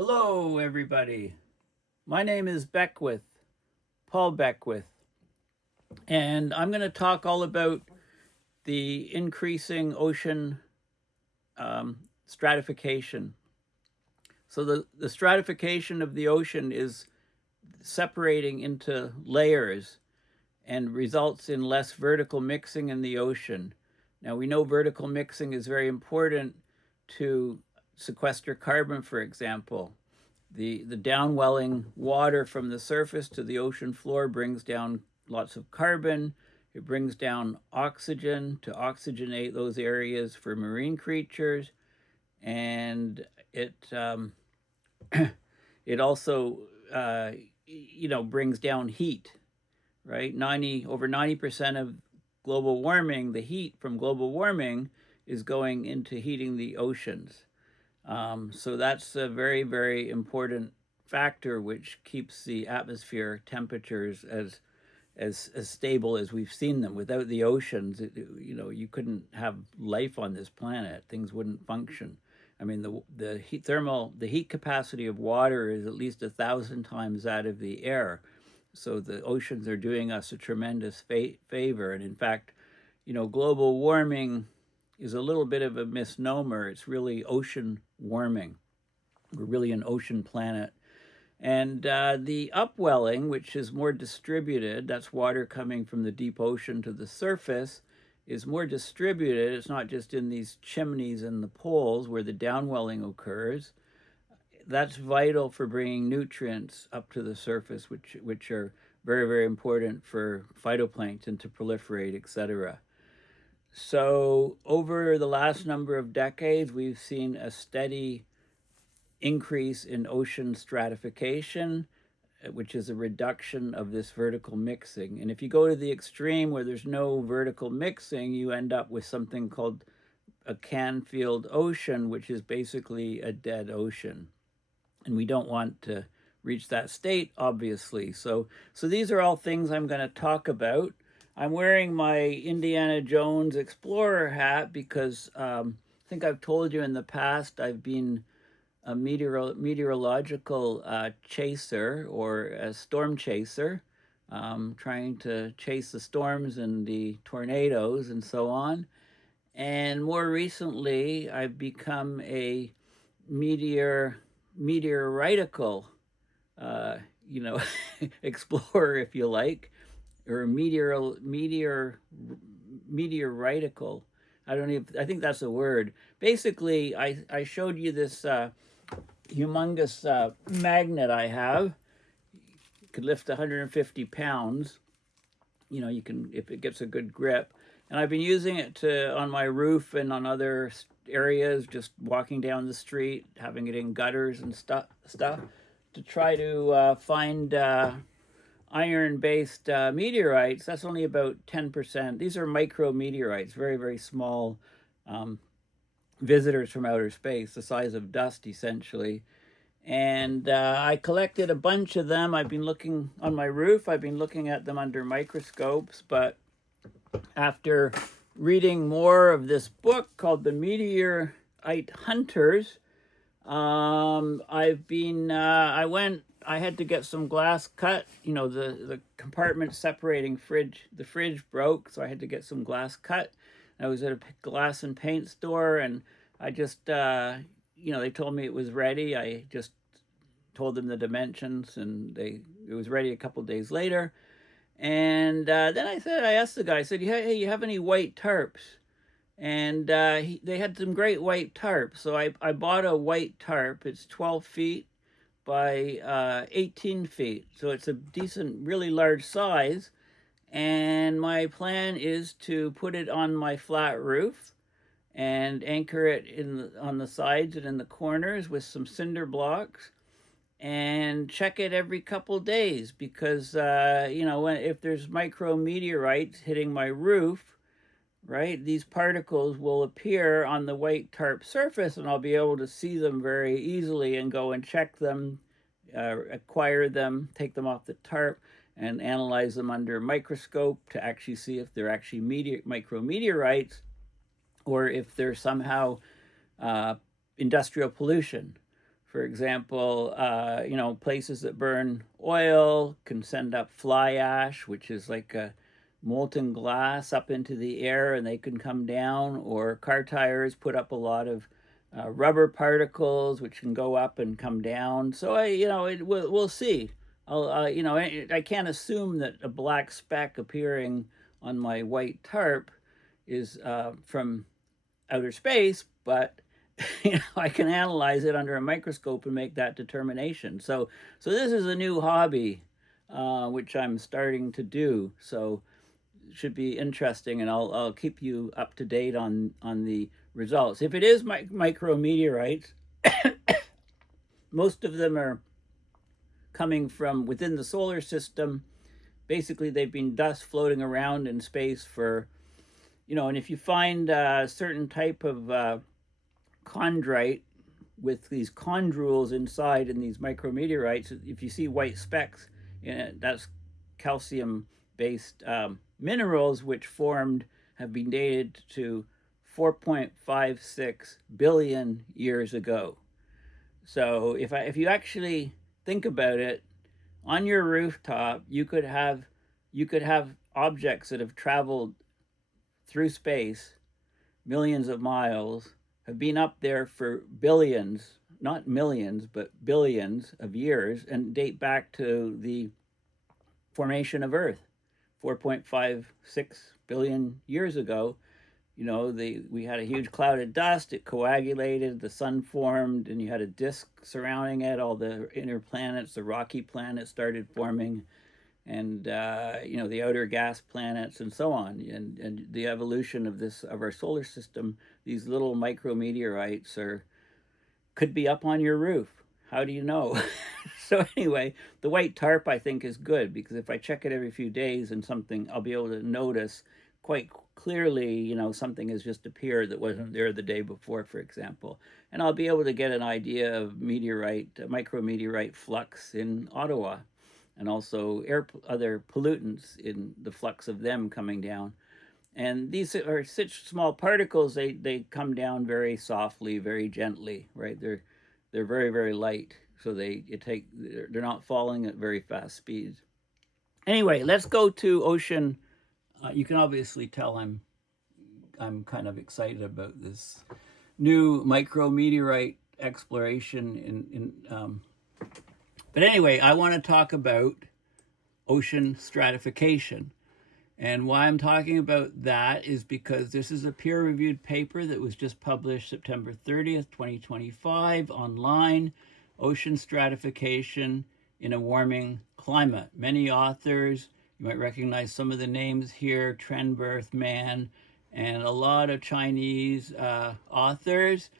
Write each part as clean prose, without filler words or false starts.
Hello, everybody. My name is Beckwith, Paul Beckwith, and I'm going to talk all about the increasing ocean stratification. So the stratification of the ocean is separating into layers and results in less vertical mixing in the ocean. Now, we know vertical mixing is very important to sequester carbon, for example. The downwelling water from the surface to the ocean floor brings down lots of carbon. It brings down oxygen to oxygenate those areas for marine creatures, and it it also brings down heat. Right, over 90% of global warming, the heat from global warming, is going into heating the oceans. So that's a very, very important factor which keeps the atmosphere temperatures as stable as we've seen them. Without the oceans, you couldn't have life on this planet. Things wouldn't function. I mean, the heat capacity of water is at least 1,000 times that of the air. So the oceans are doing us a tremendous favor. And in fact, global warming is a little bit of a misnomer. It's really ocean warming. We're really an ocean planet. And the upwelling, which is more distributed, that's water coming from the deep ocean to the surface, is more distributed. It's not just in these chimneys and the poles where the downwelling occurs. That's vital for bringing nutrients up to the surface, which are very, very important for phytoplankton to proliferate, etc. So over the last number of decades, we've seen a steady increase in ocean stratification, which is a reduction of this vertical mixing. And if you go to the extreme where there's no vertical mixing, you end up with something called a Canfield Ocean, which is basically a dead ocean. And we don't want to reach that state, obviously. So these are all things I'm going to talk about. I'm wearing my Indiana Jones Explorer hat because I think I've told you in the past I've been a meteorological chaser or a storm chaser, trying to chase the storms and the tornadoes and so on. And more recently, I've become a meteoritical, explorer, if you like, or meteoritical. I think that's a word. Basically, I showed you this humongous magnet I have. It could lift 150 pounds. You can, if it gets a good grip. And I've been using it on my roof and on other areas, just walking down the street, having it in gutters and stuff to try to find iron-based meteorites. That's only about 10%. These are micrometeorites, very, very small visitors from outer space, the size of dust, essentially. And I collected a bunch of them. I've been looking on my roof. I've been looking at them under microscopes, but after reading more of this book called The Meteorite Hunters, I had to get some glass cut. The compartment separating the fridge broke, so I had to get some glass cut. I was at a glass and paint store, and I just, they told me it was ready. I just told them the dimensions, and it was ready a couple days later. And then I asked the guy, I said, hey, you have any white tarps? And they had some great white tarps. So I bought a white tarp. It's 12 feet by 18 feet. So it's a decent, really large size. And my plan is to put it on my flat roof and anchor it on the sides and in the corners with some cinder blocks, and check it every couple days because if there's micrometeorites hitting my roof, right, these particles will appear on the white tarp surface, and I'll be able to see them very easily and go and check them, acquire them, take them off the tarp, and analyze them under a microscope to actually see if they're actually micrometeorites or if they're somehow industrial pollution For example, places that burn oil can send up fly ash, which is like a molten glass up into the air, and they can come down. Or car tires put up a lot of rubber particles, which can go up and come down. So we'll see. I can't assume that a black speck appearing on my white tarp is from outer space, but I can analyze it under a microscope and make that determination. So this is a new hobby, which I'm starting to do. So it should be interesting, and I'll keep you up to date on the results. If it is micrometeorites, most of them are coming from within the solar system. Basically, they've been dust floating around in space for, and if you find a certain type of chondrite with these chondrules inside in these micrometeorites, if you see white specks in it, that's calcium-based minerals which have been dated to 4.56 billion years ago. So if you actually think about it, on your rooftop, you could have objects that have traveled through space, millions of miles, have been up there for billions, not millions, but billions of years, and date back to the formation of Earth 4.56 billion years ago. We had a huge cloud of dust, it coagulated, the sun formed, and you had a disk surrounding it. All the inner planets, the rocky planets started forming, and the outer gas planets, and so on, and the evolution of our solar system. These little micrometeorites could be up on your roof. How do you know? So anyway, the white tarp I think is good, because if I check it every few days and something, I'll be able to notice quite clearly, something has just appeared that wasn't there the day before, for example. And I'll be able to get an idea of micrometeorite flux in Ottawa, and also other pollutants in the flux of them coming down. And these are such small particles, they come down very softly, very gently, right? They're very, very light, so they're not falling at very fast speeds. Anyway, let's go to ocean. You can obviously tell I'm kind of excited about this new micrometeorite exploration but anyway, I want to talk about ocean stratification. And why I'm talking about that is because this is a peer-reviewed paper that was just published September 30th, 2025 online, Ocean Stratification in a Warming Climate. Many authors, you might recognize some of the names here, Trenberth, Mann, and a lot of Chinese authors.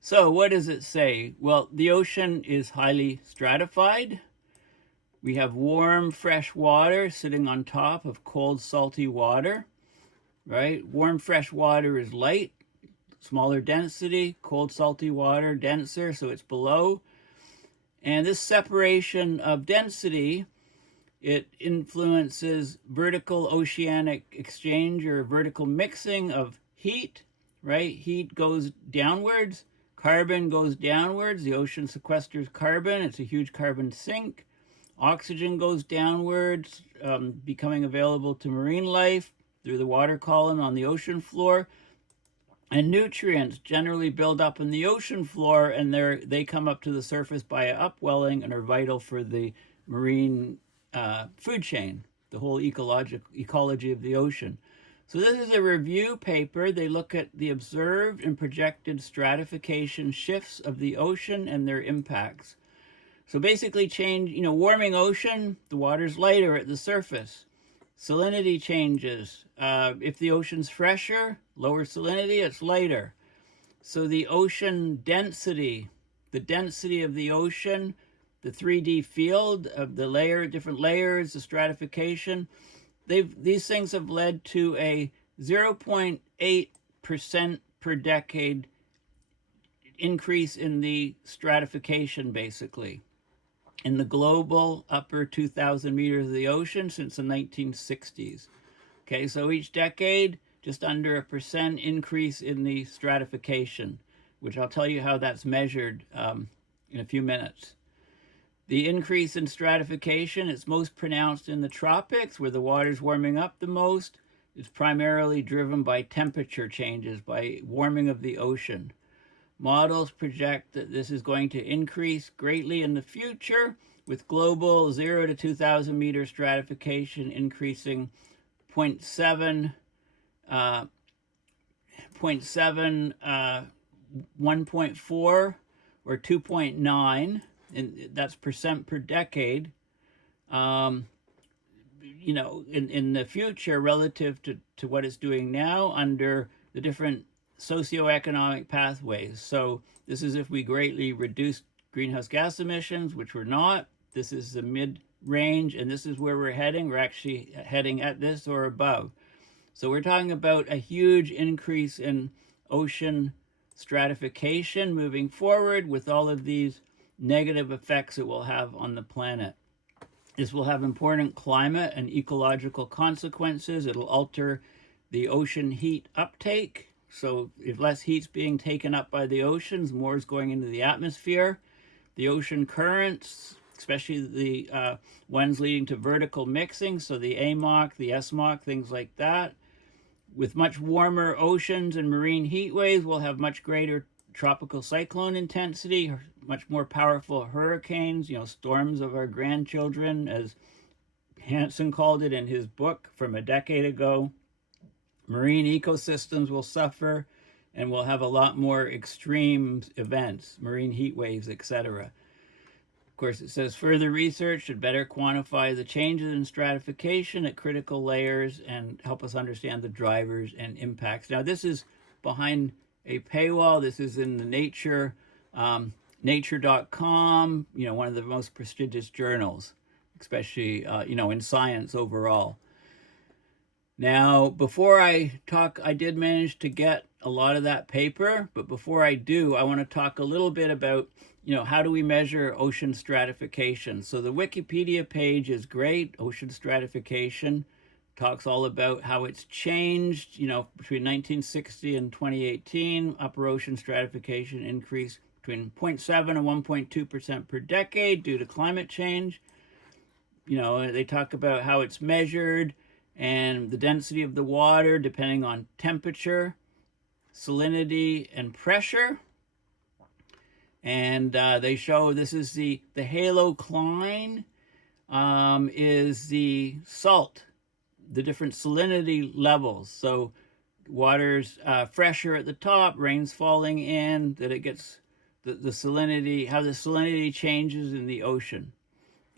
So what does it say? Well, the ocean is highly stratified. We have warm, fresh water sitting on top of cold, salty water, right? Warm, fresh water is light, smaller density. Cold, salty water, denser, so it's below. And this separation of density, it influences vertical oceanic exchange or vertical mixing of heat, right? Heat goes downwards, carbon goes downwards. The ocean sequesters carbon. It's a huge carbon sink. Oxygen goes downwards, becoming available to marine life through the water column on the ocean floor. And nutrients generally build up in the ocean floor, and they come up to the surface by upwelling and are vital for the marine food chain, the whole ecology of the ocean. So this is a review paper. They look at the observed and projected stratification shifts of the ocean and their impacts. So basically warming ocean, the water's lighter at the surface. Salinity changes. If the ocean's fresher, lower salinity, it's lighter. So the ocean density, the density of the ocean, the 3D field of the different layers, the stratification, these things have led to a 0.8% per decade increase in the stratification, basically, in the global upper 2,000 meters of the ocean since the 1960s. Okay, so each decade, just under 1% increase in the stratification, which I'll tell you how that's measured in a few minutes. The increase in stratification is most pronounced in the tropics, where the water's warming up the most. It's primarily driven by temperature changes, by warming of the ocean. Models project that this is going to increase greatly in the future, with global 0 to 2,000 meter stratification increasing 0.7, 1.4, or 2.9, and that's percent per decade, you know, in the future relative to what it's doing now under the different socioeconomic pathways. So this is if we greatly reduce greenhouse gas emissions, which we're not. This is the mid-range, and this is where we're heading. We're actually heading at this or above. So we're talking about a huge increase in ocean stratification moving forward, with all of these negative effects it will have on the planet. This will have important climate and ecological consequences. It'll alter the ocean heat uptake. So if less heat's being taken up by the oceans, more is going into the atmosphere. The ocean currents, especially the ones leading to vertical mixing, so the AMOC, the SMOC, things like that. With much warmer oceans and marine heat waves, we'll have much greater tropical cyclone intensity, much more powerful hurricanes, you know, storms of our grandchildren, as Hansen called it in his book from a decade ago. Marine ecosystems will suffer, and we'll have a lot more extreme events, marine heat waves, etc. Of course, it says further research should better quantify the changes in stratification at critical layers and help us understand the drivers and impacts. Now, this is behind a paywall. This is in the Nature, nature.com, you know, one of the most prestigious journals, especially, you know, in science overall. Now, before I talk, I did manage to get a lot of that paper, but before I do, I want to talk a little bit about, you know, how do we measure ocean stratification? So the Wikipedia page is great. Ocean stratification talks all about how it's changed, you know, between 1960 and 2018. Upper ocean stratification increased between 0.7 and 1.2% per decade due to climate change. You know, they talk about how it's measured and the density of the water depending on temperature, salinity, and pressure. And they show this is the halocline is the salt, the different salinity levels. So water's fresher at the top, rain's falling in, that it gets the salinity, how the salinity changes in the ocean.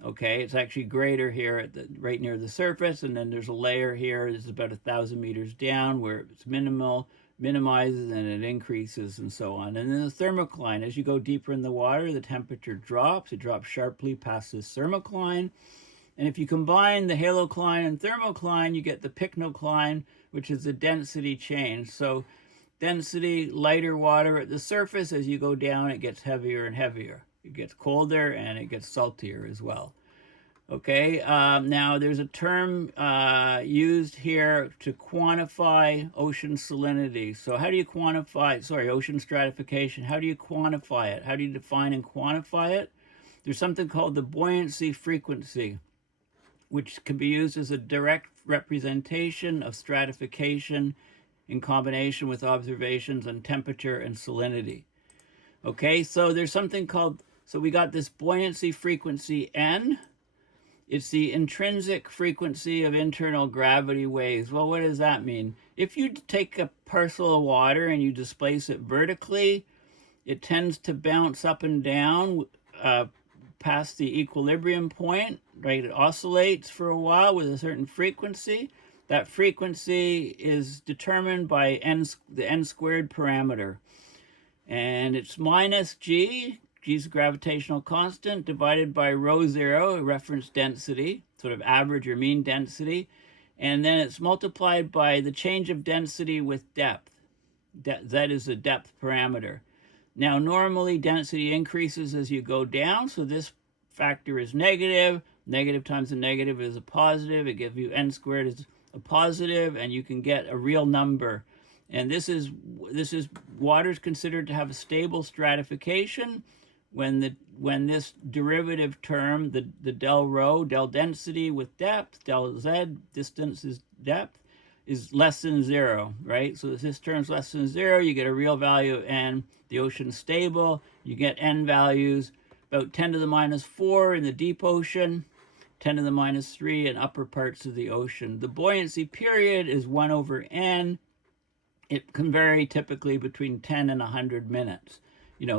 Okay, it's actually greater here at the right near the surface, and then there's a layer here. This is about 1,000 meters down where it's minimizes, and it increases, and so on. And then the thermocline, as you go deeper in the water, the temperature drops. It drops sharply past this thermocline. And if you combine the halocline and thermocline, you get the pycnocline, which is the density change. So density, lighter water at the surface. As you go down, it gets heavier and heavier. It gets colder, and it gets saltier as well. Okay, now there's a term used here to quantify ocean salinity. So how do you quantify, ocean stratification? How do you quantify it? How do you define and quantify it? There's something called the buoyancy frequency, which can be used as a direct representation of stratification in combination with observations on temperature and salinity. Okay, so there's something called, so we got this buoyancy frequency N. It's the intrinsic frequency of internal gravity waves. Well, what does that mean? If you take a parcel of water and you displace it vertically, it tends to bounce up and down past the equilibrium point, right? It oscillates for a while with a certain frequency. That frequency is determined by the n squared parameter. And it's minus g, g's gravitational constant, divided by rho zero, a reference density, sort of average or mean density. And then it's multiplied by the change of density with depth. Z is the depth parameter. Now, normally density increases as you go down, so this factor is negative. Negative times a negative is a positive. It gives you n squared is a positive, and you can get a real number. And this is water is considered to have a stable stratification when this derivative term, the del rho, del density with depth, del z, distance is depth, is less than 0, right? So if this term's less than 0, you get a real value of n. The ocean's stable. You get n values about 10 to the minus 4 in the deep ocean, 10 to the minus 3 in upper parts of the ocean. The buoyancy period is 1 over n. It can vary typically between 10 and 100 minutes.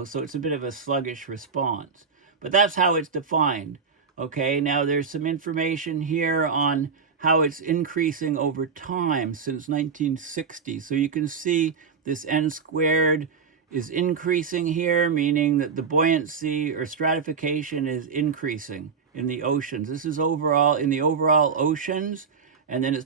So it's a bit of a sluggish response. But that's how it's defined. Okay, now there's some information here on how it's increasing over time since 1960. So you can see this n squared is increasing here, meaning that the buoyancy or stratification is increasing in the oceans. This is overall in the overall oceans, and then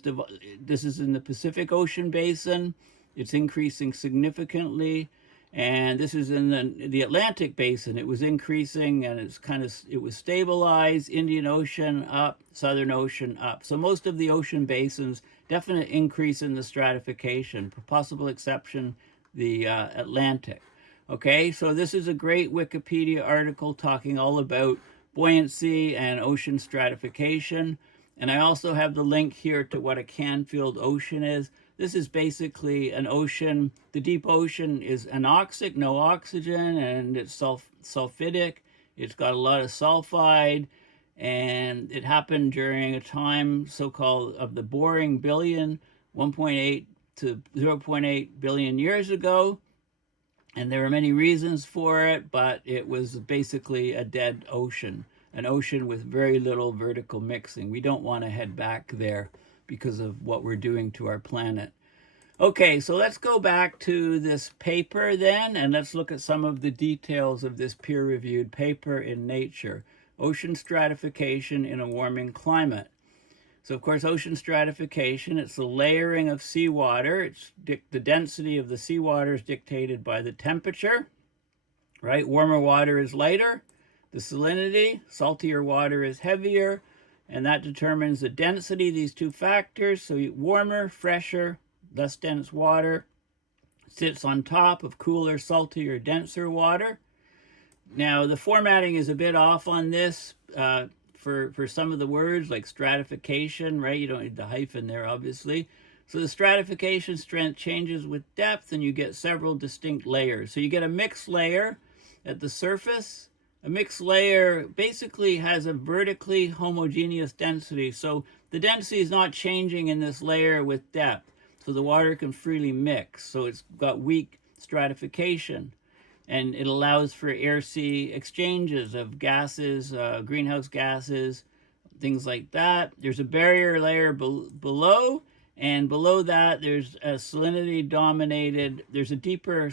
this is in the Pacific Ocean basin. It's increasing significantly. And this is in the Atlantic basin. It was increasing, and it was stabilized. Indian Ocean up, Southern Ocean up. So most of the ocean basins, definite increase in the stratification. Possible exception, the Atlantic. Okay, so this is a great Wikipedia article talking all about buoyancy and ocean stratification. And I also have the link here to what a Canfield ocean is. This is basically an ocean. The deep ocean is anoxic, no oxygen, and it's sulfidic. It's got a lot of sulfide, and it happened during a time so-called of the boring billion, 1.8 to 0.8 billion years ago. And there are many reasons for it, but it was basically a dead ocean, an ocean with very little vertical mixing. We don't want to head back there because of what we're doing to our planet. Okay, so let's go back to this paper then, and let's look at some of the details of this peer-reviewed paper in Nature, Ocean Stratification in a Warming Climate. So, of course, ocean stratification, it's the layering of seawater. The density of the seawater is dictated by the temperature, right? Warmer water is lighter. The salinity, saltier water is heavier, and that determines the density, these two factors. So warmer, fresher, less dense water sits on top of cooler, saltier, denser water. Now, the formatting is a bit off on this for some of the words, like stratification, right? You don't need the hyphen there, obviously. So the stratification strength changes with depth, and you get several distinct layers. So you get a mixed layer at the surface. A mixed layer basically has a vertically homogeneous density. So the density is not changing in this layer with depth. So the water can freely mix. So it's got weak stratification. And it allows for air-sea exchanges of gases, greenhouse gases, things like that. There's a barrier layer below, and below that there's a salinity-dominated, there's a deeper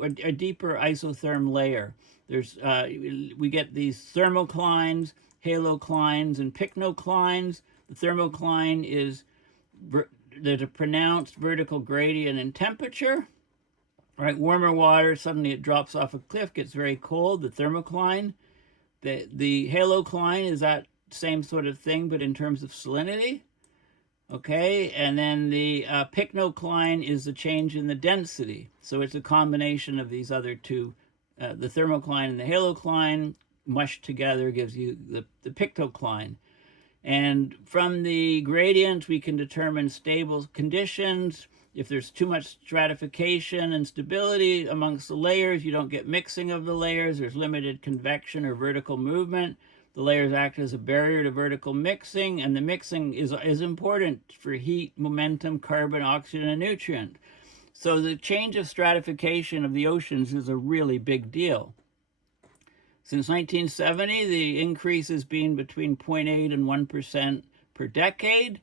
a deeper isotherm layer. We get these thermoclines, haloclines, and pycnoclines. The thermocline there's a pronounced vertical gradient in temperature. Right, warmer water, suddenly it drops off a cliff, gets very cold, the thermocline. The halocline is that same sort of thing, but in terms of salinity. Okay, and then the pycnocline is the change in the density. So it's a combination of these other two, the thermocline and the halocline mushed together gives you the pycnocline. And from the gradient, we can determine stable conditions. If there's too much stratification and stability amongst the layers, you don't get mixing of the layers. There's limited convection or vertical movement. The layers act as a barrier to vertical mixing, and the mixing is important for heat, momentum, carbon, oxygen, and nutrient. So the change of stratification of the oceans is a really big deal. Since 1970, the increase has been between 0.8 and 1% per decade.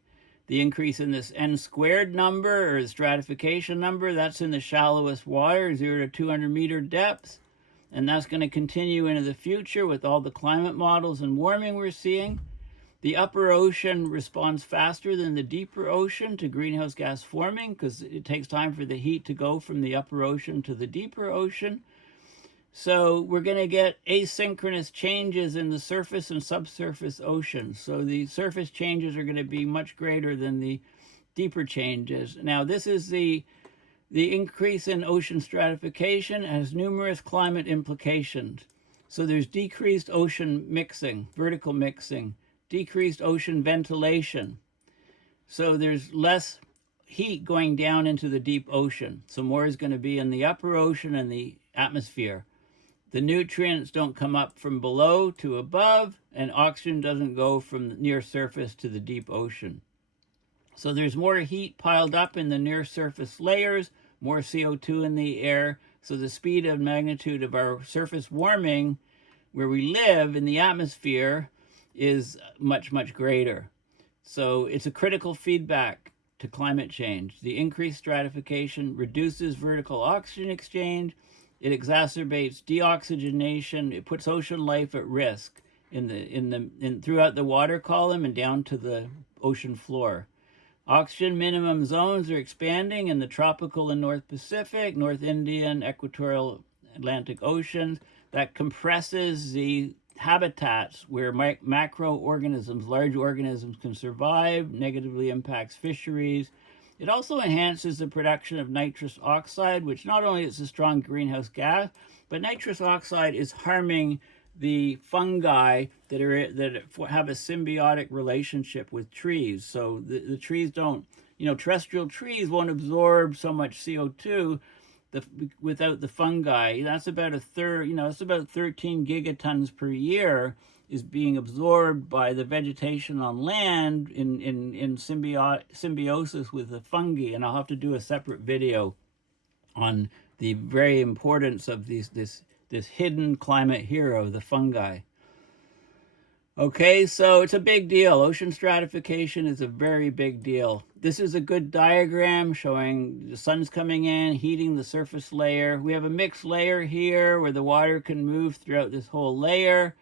The increase in this n squared number, or the stratification number, that's in the shallowest water, 0 to 200 meter depth. And that's going to continue into the future with all the climate models and warming we're seeing. The upper ocean responds faster than the deeper ocean to greenhouse gas forming because it takes time for the heat to go from the upper ocean to the deeper ocean. So we're going to get asynchronous changes in the surface and subsurface oceans. So the surface changes are going to be much greater than the deeper changes. Now, this is the increase in ocean stratification has numerous climate implications. So there's decreased ocean mixing, vertical mixing, decreased ocean ventilation. So there's less heat going down into the deep ocean. So more is going to be in the upper ocean and the atmosphere. The nutrients don't come up from below to above, and oxygen doesn't go from the near surface to the deep ocean. So there's more heat piled up in the near surface layers, more CO2 in the air. So the speed and magnitude of our surface warming where we live in the atmosphere is much, much greater. So it's a critical feedback to climate change. The increased stratification reduces vertical oxygen exchange. It exacerbates deoxygenation. It puts ocean life at risk throughout the water column and down to the ocean floor. Oxygen minimum zones are expanding in the tropical and North Pacific, North Indian, equatorial Atlantic oceans. That compresses the habitats where macroorganisms, large organisms, can survive, negatively impacts fisheries. It also enhances the production of nitrous oxide, which not only is a strong greenhouse gas, but nitrous oxide is harming the fungi that have a symbiotic relationship with trees. So the trees don't, terrestrial trees won't absorb so much CO2 without the fungi. That's about a third, it's about 13 gigatons per year is being absorbed by the vegetation on land in symbiosis with the fungi. And I'll have to do a separate video on the very importance of this hidden climate hero, the fungi. Okay, so it's a big deal. Ocean stratification is a very big deal. This is a good diagram showing the sun's coming in, heating the surface layer. We have a mixed layer here where the water can move throughout this whole layer.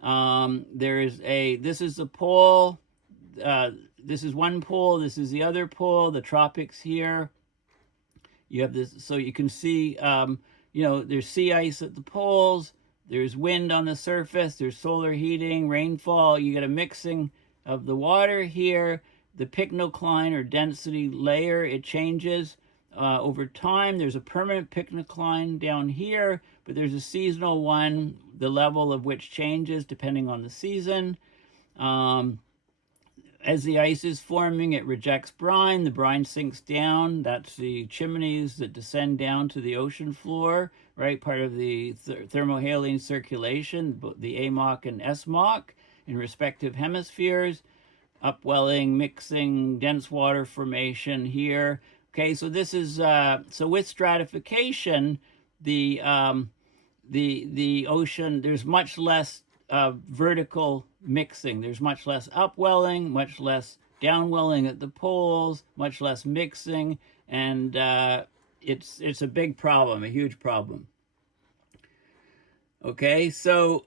This is the pole. This is one pole. This is the other pole. The tropics here. You have this, so you can see, there's sea ice at the poles. There's wind on the surface, there's solar heating, rainfall. You get a mixing of the water here. The pycnocline or density layer, it changes over time. There's a permanent pycnocline down here, but there's a seasonal one, the level of which changes depending on the season. As the ice is forming, it rejects brine. The brine sinks down. That's the chimneys that descend down to the ocean floor, right? Part of the thermohaline circulation, the AMOC and SMOC in respective hemispheres. Upwelling, mixing, dense water formation here. Okay, so this is, so with stratification, the ocean, there's much less vertical mixing. There's much less upwelling, much less downwelling at the poles, much less mixing, and it's a big problem, a huge problem. Okay, so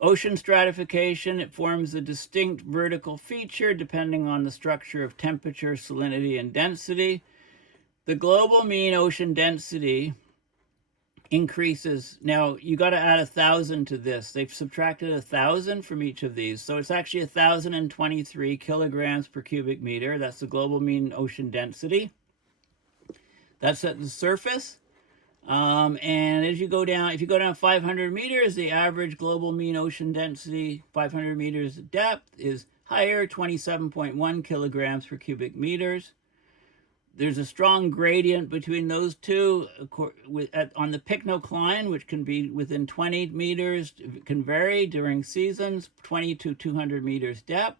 ocean stratification, it forms a distinct vertical feature depending on the structure of temperature, salinity, and density. The global mean ocean density increases. Now, you got to add 1,000 to this. They've subtracted 1,000 from each of these. So it's actually 1,023 kilograms per cubic meter. That's the global mean ocean density. That's at the surface. And as you go down, if you go down 500 meters, the average global mean ocean density, 500 meters depth, is higher, 27.1 kilograms per cubic meters. There's a strong gradient between those two on the pycnocline, which can be within 20 meters. It can vary during seasons, 20 to 200 meters depth.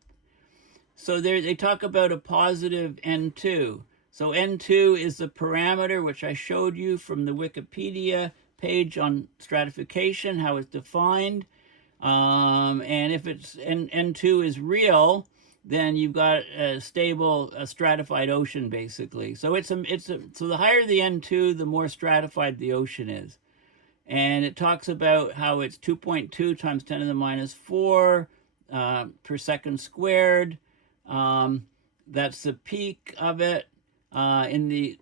So they talk about a positive N2. So N2 is the parameter which I showed you from the Wikipedia page on stratification, how it's defined. And if it's N2 is real, then you've got a stable, stratified ocean, basically. So so the higher the N2, the more stratified the ocean is. And it talks about how it's 2.2 times 10 to the minus 4 per second squared. That's the peak of it. The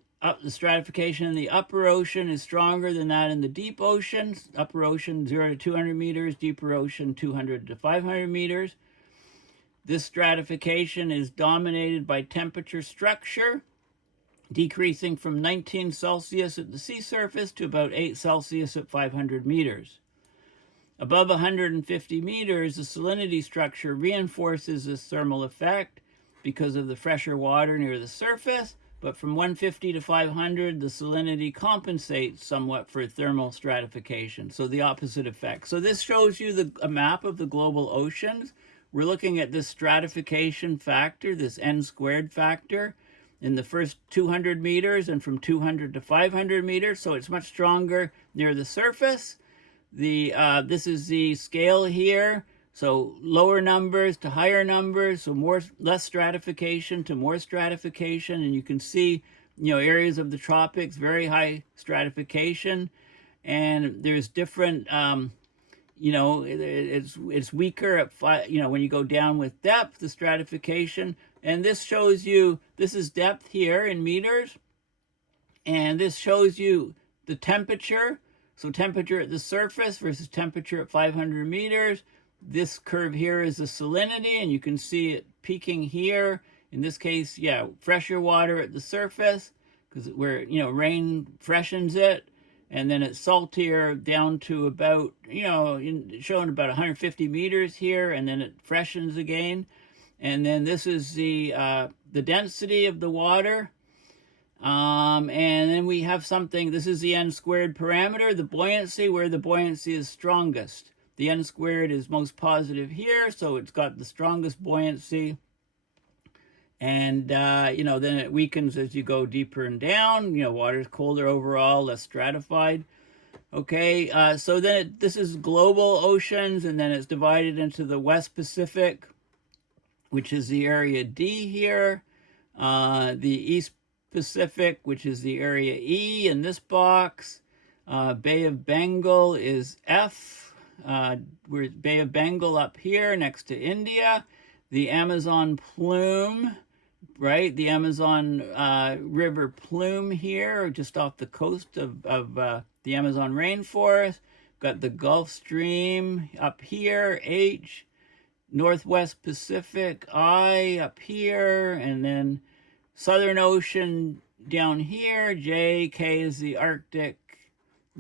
stratification in the upper ocean is stronger than that in the deep ocean. Upper ocean 0 to 200 meters, deeper ocean 200 to 500 meters. This stratification is dominated by temperature structure, decreasing from 19 Celsius at the sea surface to about 8 Celsius at 500 meters. Above 150 meters, the salinity structure reinforces this thermal effect because of the fresher water near the surface, but from 150 to 500, the salinity compensates somewhat for thermal stratification, so the opposite effect. So this shows you a map of the global oceans. We're looking at this stratification factor, this n² factor, in the first 200 meters and from 200 to 500 meters, so it's much stronger near the surface. This is the scale here, so lower numbers to higher numbers, so less stratification to more stratification, and you can see, areas of the tropics, very high stratification, and there's different, it's weaker at when you go down with depth, the stratification, and this shows you, this is depth here in meters, and this shows you the temperature. So temperature at the surface versus temperature at 500 meters. This curve here is the salinity, and you can see it peaking here. In this case, yeah, fresher water at the surface, because rain freshens it. And then it's saltier down to about, showing about 150 meters here, and then it freshens again. And then this is the density of the water. And then we have something, this is the n² parameter, the buoyancy, where the buoyancy is strongest. The n² is most positive here, so it's got the strongest buoyancy. And, then it weakens as you go deeper and down. Water's colder overall, less stratified. Okay, so then this is global oceans, and then it's divided into the West Pacific, which is the area D here, the East Pacific, which is the area E in this box. Bay of Bengal is F. We're Bay of Bengal up here next to India. The Amazon plume, right? The Amazon River plume here, just off the coast of the Amazon rainforest. Got the Gulf Stream up here, H. Northwest Pacific, I up here, and then Southern Ocean down here, J, K is the Arctic,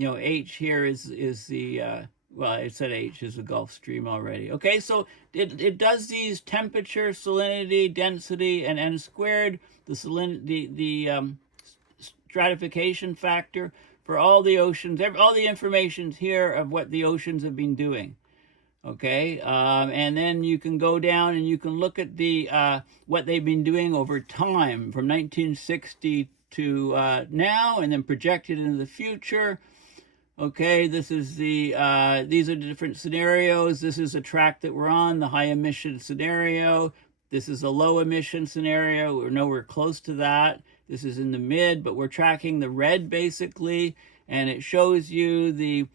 H here is the, well, I said H is the Gulf Stream already. Okay, so it does these temperature, salinity, density, and n², the salinity, the stratification factor for all the oceans, all the information here of what the oceans have been doing. Okay, and then you can go down and you can look at the what they've been doing over time from 1960 to now, and then projected into the future. Okay, this is these are the different scenarios. This is a track that we're on, the high emission scenario. This is a low emission scenario. We're nowhere close to that. This is in the mid, but we're tracking the red basically, and it shows you the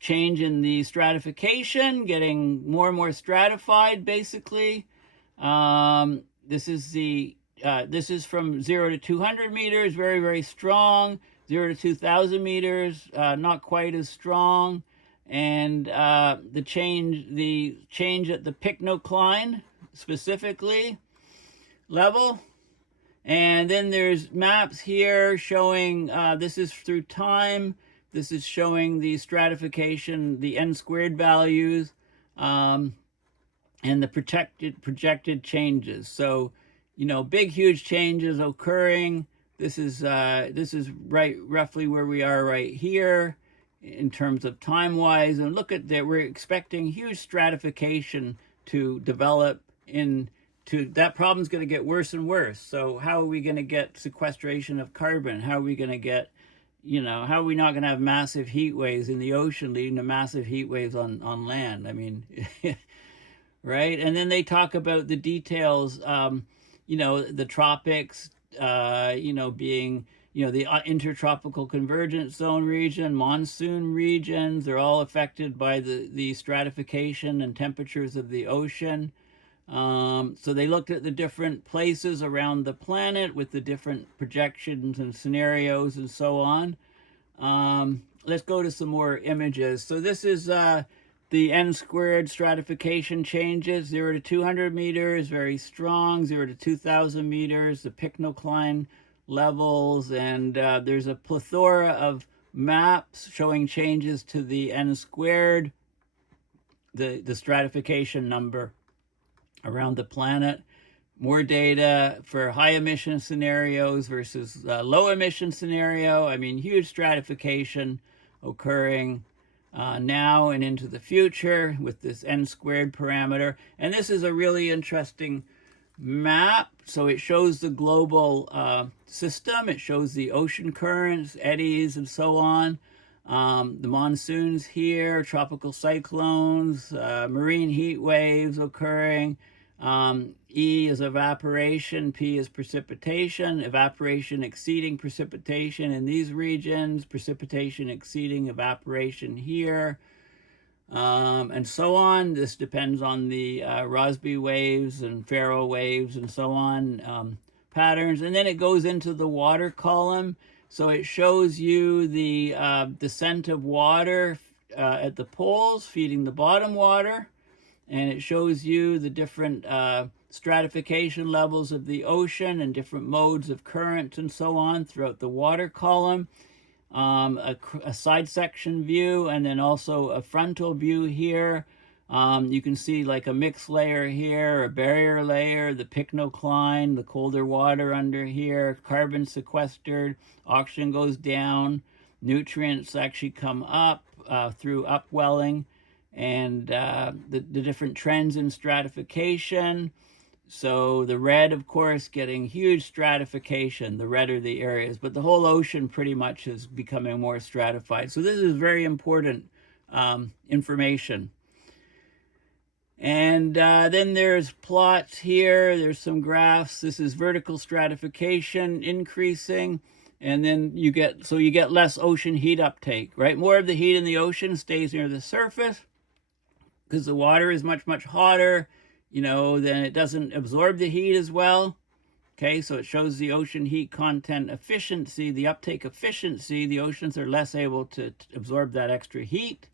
change in the stratification, getting more and more stratified basically. This is from 0 to 200 meters, very, very strong. 0 to 2,000 meters, not quite as strong. And the change at the pycnocline specifically level. And then there's maps here showing, this is through time. This is showing the stratification, the n² values, and the projected changes. So, big, huge changes occurring. This is roughly where we are right here in terms of time-wise. And look at that, we're expecting huge stratification to develop that problem's going to get worse and worse. So how are we going to get sequestration of carbon? How are we going to get, how are we not going to have massive heat waves in the ocean leading to massive heat waves on land? I mean, right? And then they talk about the details, the tropics, being, the intertropical convergence zone region, monsoon regions, they're all affected by the stratification and temperatures of the ocean. So they looked at the different places around the planet with the different projections and scenarios and so on. Let's go to some more images. So this is the n² stratification changes, 0 to 200 meters, very strong, 0 to 2,000 meters, the pycnocline levels, and there's a plethora of maps showing changes to the n squared, the stratification number around the planet. More data for high emission scenarios versus low emission scenario. I mean, huge stratification occurring now and into the future with this n squared parameter. And this is a really interesting map. So it shows the global system. It shows the ocean currents, eddies, and so on. The monsoons here, tropical cyclones, marine heat waves occurring. E is evaporation, P is precipitation, evaporation exceeding precipitation in these regions, precipitation exceeding evaporation here, and so on. This depends on the Rossby waves and Faro waves and so on, patterns. And then it goes into the water column. So it shows you the descent of water at the poles, feeding the bottom water. And it shows you the different stratification levels of the ocean and different modes of current and so on throughout the water column. A side section view, and then also a frontal view here. You can see like a mixed layer here, a barrier layer, the pycnocline, the colder water under here, carbon sequestered, oxygen goes down, nutrients actually come up through upwelling, and the different trends in stratification. So the red, of course, getting huge stratification. The redder the areas, but the whole ocean pretty much is becoming more stratified. So this is very important information. And then there's plots here. There's some graphs. This is vertical stratification increasing. And then you get less ocean heat uptake, right? More of the heat in the ocean stays near the surface because the water is much, much hotter. Then it doesn't absorb the heat as well. Okay, so it shows the ocean heat content efficiency, the uptake efficiency. The oceans are less able to absorb that extra heat.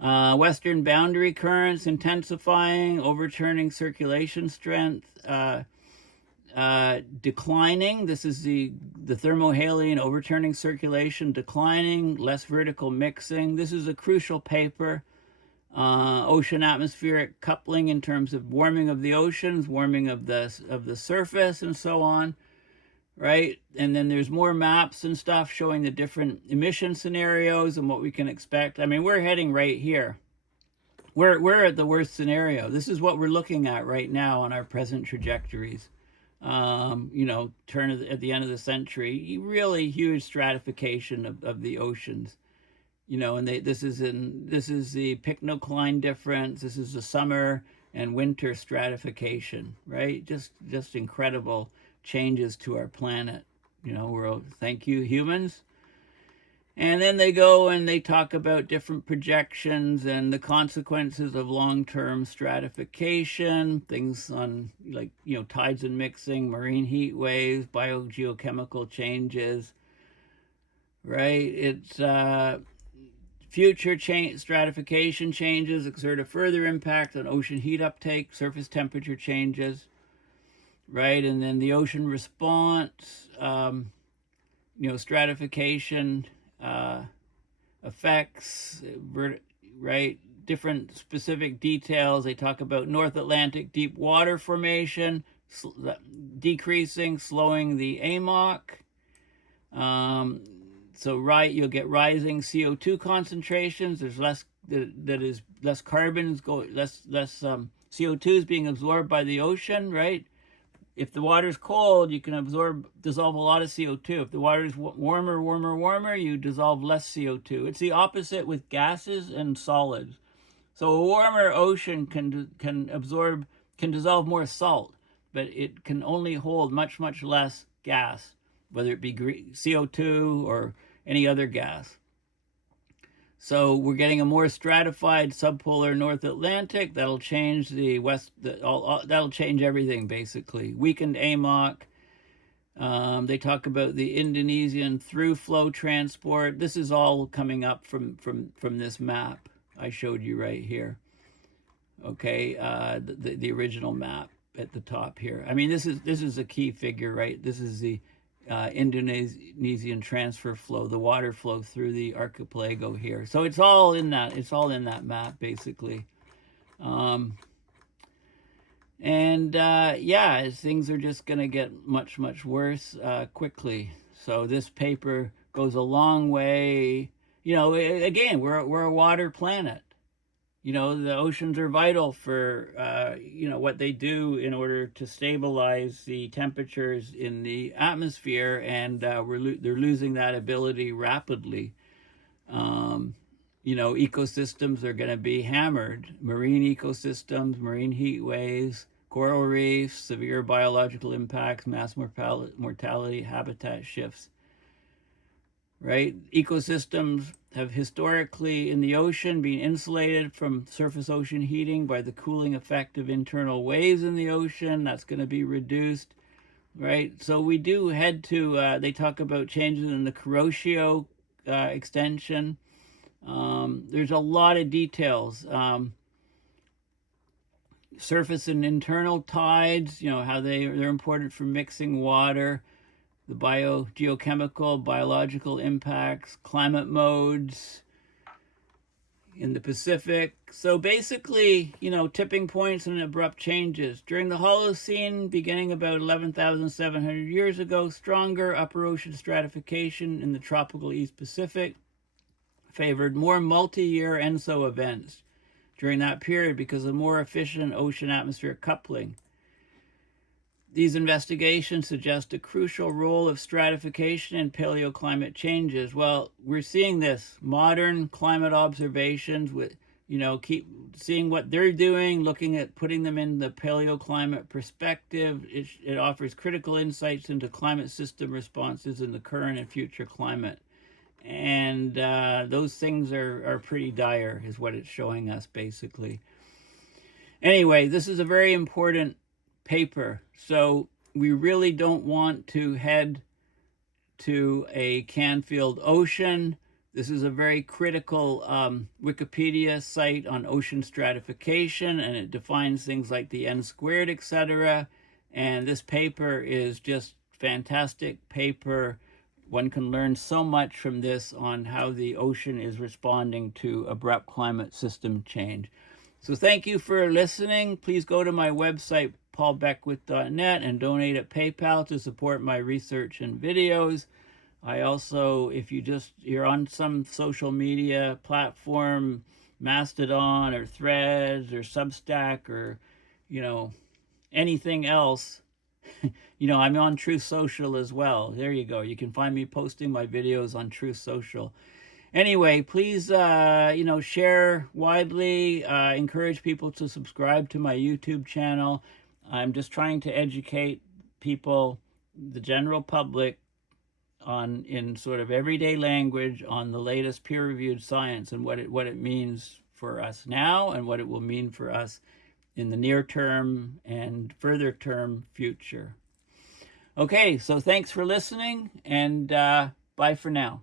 Western boundary currents intensifying, overturning circulation strength, declining. This is the thermohaline overturning circulation declining, less vertical mixing. This is a crucial paper. Ocean atmospheric coupling in terms of warming of the oceans, warming of the surface, and so on, right? And then there's more maps and stuff showing the different emission scenarios and what we can expect. I mean, we're heading right here. We're at the worst scenario. This is what we're looking at right now on our present trajectories. At the end of the century, really huge stratification of the oceans. And this is the pycnocline difference. This is the summer and winter stratification, right? Just incredible changes to our planet. Thank you, humans. And then they go and they talk about different projections and the consequences of long-term stratification, things on tides and mixing, marine heat waves, biogeochemical changes, right? It's future stratification changes exert a further impact on ocean heat uptake, surface temperature changes, right? And then the ocean response, stratification effects, right? Different specific details. They talk about North Atlantic deep water formation, decreasing, slowing the AMOC. So you'll get rising CO2 concentrations. There's less less carbons less CO2 is being absorbed by the ocean, right? If the water's cold, you can dissolve a lot of CO2. If the water is warmer, you dissolve less CO2. It's the opposite with gases and solids. So a warmer ocean can dissolve more salt, but it can only hold much, much less gas, whether it be CO2 or any other gas. So we're getting a more stratified subpolar North Atlantic. That'll change that'll change everything, basically. Weakened AMOC. They talk about the Indonesian through flow transport. This is all coming up from this map I showed you right here. Okay, the original map at the top here. I mean, this is a key figure, right? This is the Indonesian transfer flow, the water flow through the archipelago here. So it's all in that. It's all in that map, basically. Yeah, things are just going to get much, much worse quickly. So this paper goes a long way. You know, again, we're a water planet. You know, the oceans are vital for, you know, what they do in order to stabilize the temperatures in the atmosphere, and they're losing that ability rapidly. You know, ecosystems are going to be hammered. Marine ecosystems, marine heat waves, coral reefs, severe biological impacts, mass mortality, habitat shifts. Right? Ecosystems have historically in the ocean been insulated from surface ocean heating by the cooling effect of internal waves in the ocean. That's going to be reduced, right? So we do head to, they talk about changes in the Kuroshio extension. There's a lot of details. Surface and internal tides, you know, how they're important for mixing water. The geochemical, biological impacts, climate modes in the Pacific. So basically, you know, tipping points and abrupt changes. During the Holocene, beginning about 11,700 years ago, stronger upper ocean stratification in the tropical East Pacific favored more multi-year ENSO events during that period because of more efficient ocean-atmosphere coupling. These investigations suggest a crucial role of stratification in paleoclimate changes. Well, we're seeing this modern climate observations with, you know, keep seeing what they're doing, looking at putting them in the paleoclimate perspective. It offers critical insights into climate system responses in the current and future climate. And those things are pretty dire, is what it's showing us, basically. Anyway, this is a very important paper. So we really don't want to head to a Canfield Ocean. This is a very critical Wikipedia site on ocean stratification, and it defines things like the n-squared, etc. And this paper is just fantastic paper. One can learn so much from this on how the ocean is responding to abrupt climate system change. So thank you for listening. Please go to my website, paulbeckwith.net, and donate at PayPal to support my research and videos. I also, if you're on some social media platform, Mastodon or Threads or Substack or, you know, anything else, you know, I'm on Truth Social as well. There you go. You can find me posting my videos on Truth Social. Anyway, please, you know, share widely, encourage people to subscribe to my YouTube channel. I'm just trying to educate people, the general public, in sort of everyday language on the latest peer-reviewed science and what it means for us now and what it will mean for us in the near term and further term future. Okay, so thanks for listening, and bye for now.